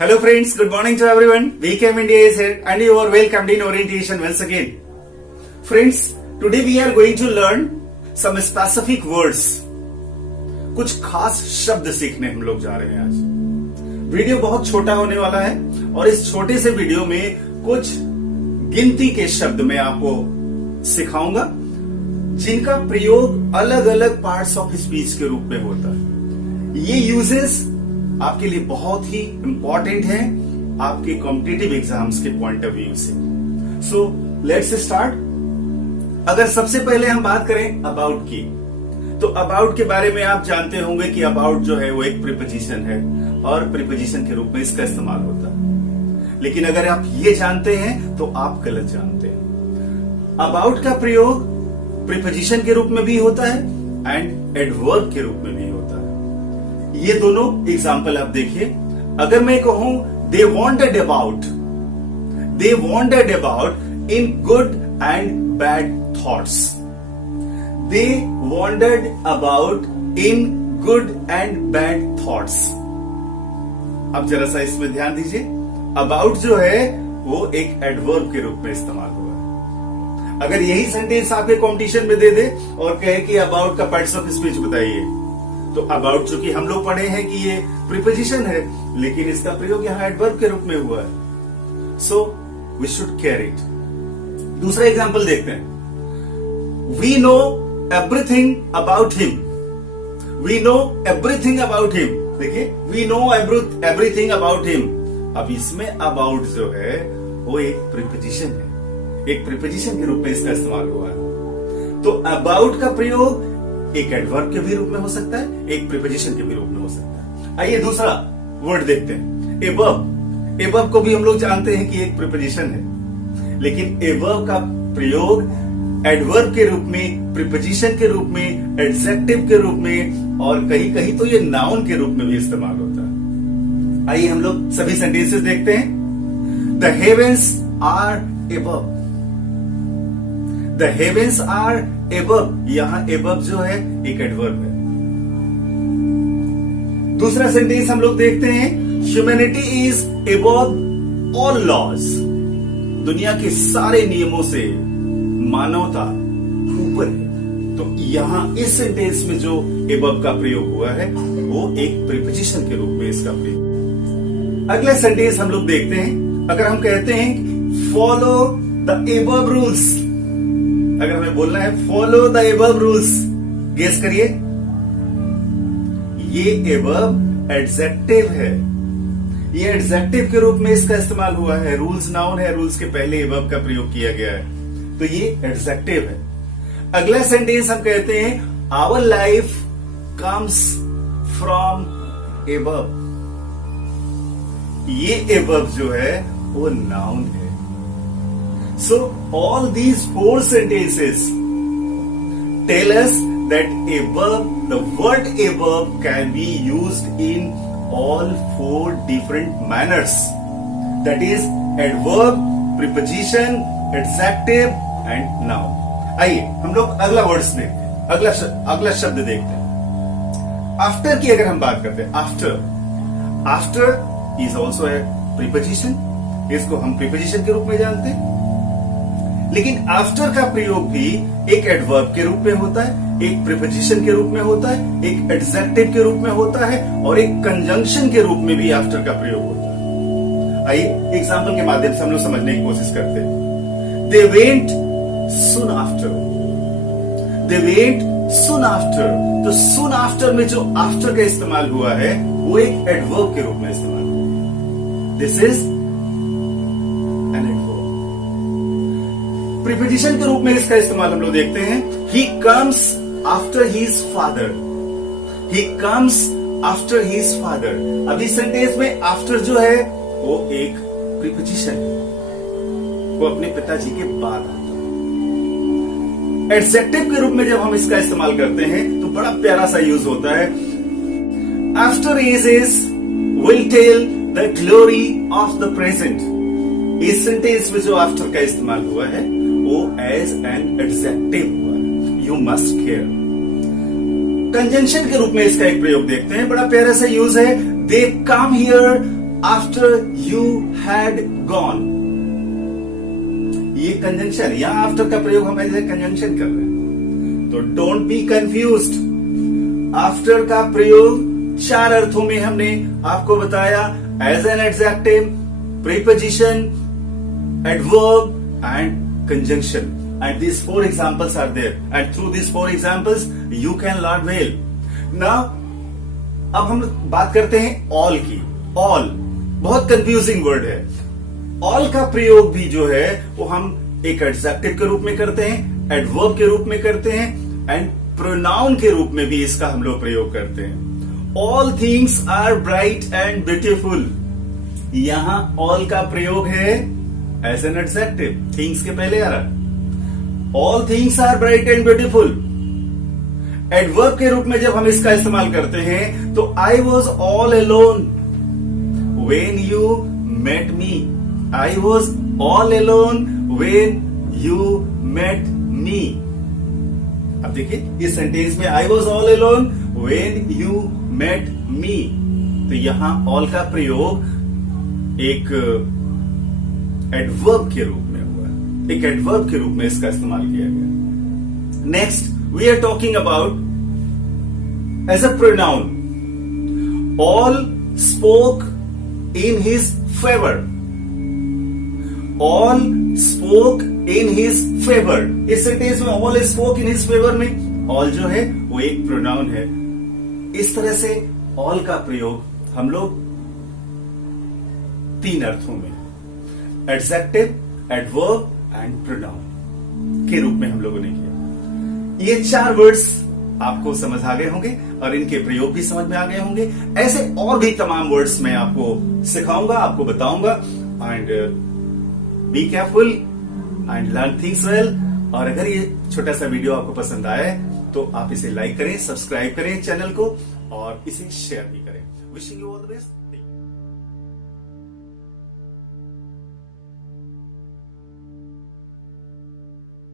Hello friends, good morning to everyone. VKM India is here and you are welcomed in orientation once again. Friends, today we are going to learn some specific words. कुछ खास शब्द सीखने हम लोग जा रहे हैं आज। वीडियो बहुत छोटा होने वाला है और इस छोटे से वीडियो में कुछ गिनती के शब्द मैं आपको सिखाऊंगा जिनका प्रयोग अलग अलग पार्ट्स ऑफ स्पीच के रूप में होता है। ये यूजेस आपके लिए बहुत ही इंपॉर्टेंट है आपके कॉम्पिटिटिव एग्जाम्स के पॉइंट ऑफ व्यू से। So let's start. अगर सबसे पहले हम बात करें अबाउट की, तो अबाउट के बारे में आप जानते होंगे कि अबाउट जो है वो एक प्रीपोजिशन है और प्रीपोजिशन के रूप में इसका इस्तेमाल होता है। लेकिन अगर आप ये जानते हैं तो आप गलत जानते हैं। अबाउट का प्रयोग प्रीपोजिशन के रूप में भी होता है एंड एडवर्ब के रूप में भी होता है। ये दोनों एग्जाम्पल आप देखिए। अगर मैं कहूं they wondered about in good and bad thoughts, they wondered about in good and bad thoughts. अब जरा सा इसमें ध्यान दीजिए। अबाउट जो है वो एक एडवर्ब के रूप में इस्तेमाल हुआ है। अगर यही सेंटेंस आपके कॉम्पिटिशन में दे दे और कहे कि अबाउट का पार्ट्स ऑफ स्पीच बताइए, तो अबाउट चूंकि हम लोग पढ़े हैं कि ये प्रीपोजिशन है, लेकिन इसका प्रयोग यहां एडवर्ब के रूप में हुआ है। So we should care it. दूसरा एग्जांपल देखते हैं। We know everything about him. We know everything about him. देखिए, we know everything about him. अब इसमें अबाउट जो है वो एक प्रीपोजिशन है, एक प्रीपोजिशन के रूप में इसका इस्तेमाल हुआ है। तो अबाउट का प्रयोग एक एडवर्ब के भी रूप में हो सकता है, एक प्रीपोजिशन के भी रूप में हो सकता है। आइए दूसरा वर्ड देखते हैं, एबव। एबव को भी हम लोग जानते हैं कि एक प्रीपोजिशन है, लेकिन एबव का प्रयोग एडवर्ब के रूप में, प्रीपोजिशन के रूप में, एडजेक्टिव के रूप में और कहीं कहीं तो ये नाउन के रूप में भी इस्तेमाल होता है। आइए हम लोग सभी सेंटेंसेस देखते हैं। The heavens are above. The heavens are above. यहां एबव जो है एक एडवर्ब है। दूसरा सेंटेंस हम लोग देखते हैं। Humanity is above all laws. दुनिया के सारे नियमों से मानवता ऊपर है। तो यहां इस सेंटेंस में जो एबव का प्रयोग हुआ है वो एक प्रीपोजिशन के रूप में इसका प्रयोग। अगला सेंटेंस हम लोग देखते हैं। अगर हम कहते हैं फॉलो द एबव रूल्स, अगर हमें बोलना है follow the above rules, guess करिए, ये एबव एडजेक्टिव है। ये एडजेक्टिव के रूप में इसका इस्तेमाल हुआ है। रूल्स नाउन है, रूल्स के पहले एबव का प्रयोग किया गया है, तो ये एडजेक्टिव है। अगला सेंटेंस हम कहते हैं our life comes from above. ये एबव जो है वो नाउन है। So all these four sentences tell us that above, the word above can be used in all four different manners. That is adverb, preposition, adjective and noun. आइए हम लोग अगला words देखते हैं, अगला शब्द देखते हैं। आफ्टर की अगर हम बात करते हैं, after is also a preposition. इसको हम प्रीपोजिशन के रूप में जानते हैं, लेकिन आफ्टर का प्रयोग भी एक एडवर्ब के रूप में होता है, एक प्रीपोजिशन के रूप में होता है, एक एडजेक्टिव के रूप में होता है और एक कंजंक्शन के रूप में भी आफ्टर का प्रयोग होता है। आइए एग्जांपल के माध्यम से हम लोग समझने की कोशिश करते हैं। They went soon after. They went soon after. तो सून आफ्टर में जो आफ्टर का इस्तेमाल हुआ है वो एक एडवर्ब के रूप में इस्तेमाल हुआ है। This is an adverb. Preposition के रूप में इसका इस्तेमाल हम लोग देखते हैं। He comes after his father. He comes after his father. अब इस सेंटेंस में आफ्टर जो है वो एक प्रीपोजिशन है, वो अपने पिताजी के बाद आता है। एडजेक्टिव के रूप में जब हम इसका इस्तेमाल करते हैं तो बड़ा प्यारा सा यूज होता है। After ages will tell the glory of the present. इस सेंटेंस में जो आफ्टर का इस्तेमाल हुआ है वो एज एन एडजेक्टिव हुआ है। You must care. कंजंक्शन के रूप में इसका एक प्रयोग देखते हैं, बड़ा प्यारा सा यूज है। They come here after you had gone, ये कंजंक्शन, यहां आफ्टर का प्रयोग हम ऐसे कंजंक्शन कर रहे हैं, तो डोंट बी कंफ्यूज्ड। आफ्टर का प्रयोग 4 अर्थों में हमने आपको बताया, as an adjective, preposition, adverb and conjunction, and these 4 examples are there, and through these 4 examples you can learn well. Now अब हम बात करते हैं all की। all बहुत कंफ्यूजिंग वर्ड है। all का प्रयोग भी जो है वो हम एक एडजेक्टिव के रूप में करते हैं, एडवर्ब के रूप में करते हैं, एंड प्रोनाउन के रूप में भी इसका हम लोग प्रयोग करते हैं। all things are bright and beautiful, यहां all का प्रयोग है एज एन एडजेक्टिव, थिंग्स के पहले आ रहा। All things are bright and beautiful, adverb के रूप में जब हम इसका इस्तेमाल करते हैं तो I was all alone when you met me, I was all alone when you met me। अब देखिए इस सेंटेंस में I was all alone when you met me, तो यहां all का प्रयोग एक एडवर्ब के रूप में, एक एडवर्ब के रूप में इसका इस्तेमाल किया गया। Next we are talking about as a pronoun, all spoke in his favour, all spoke in his favour. इस सेंटेंस में all spoke in his favour में ऑल जो है वो एक प्रोनाउन है। इस तरह से ऑल का प्रयोग हम लोग 3 अर्थों में, एडजेक्टिव, एडवर्ब एंड प्रोनाउन के रूप में हम लोगों ने किया। ये 4 वर्ड्स आपको समझ आ गए होंगे और इनके प्रयोग भी समझ में आ गए होंगे। ऐसे और भी तमाम वर्ड्स मैं आपको सिखाऊंगा, आपको बताऊंगा। And be careful and learn things well. और अगर ये छोटा सा वीडियो आपको पसंद आए तो आप इसे लाइक करें, सब्सक्राइब करें चैनल को और इसे शेयर भी करें। Wishing you all the best.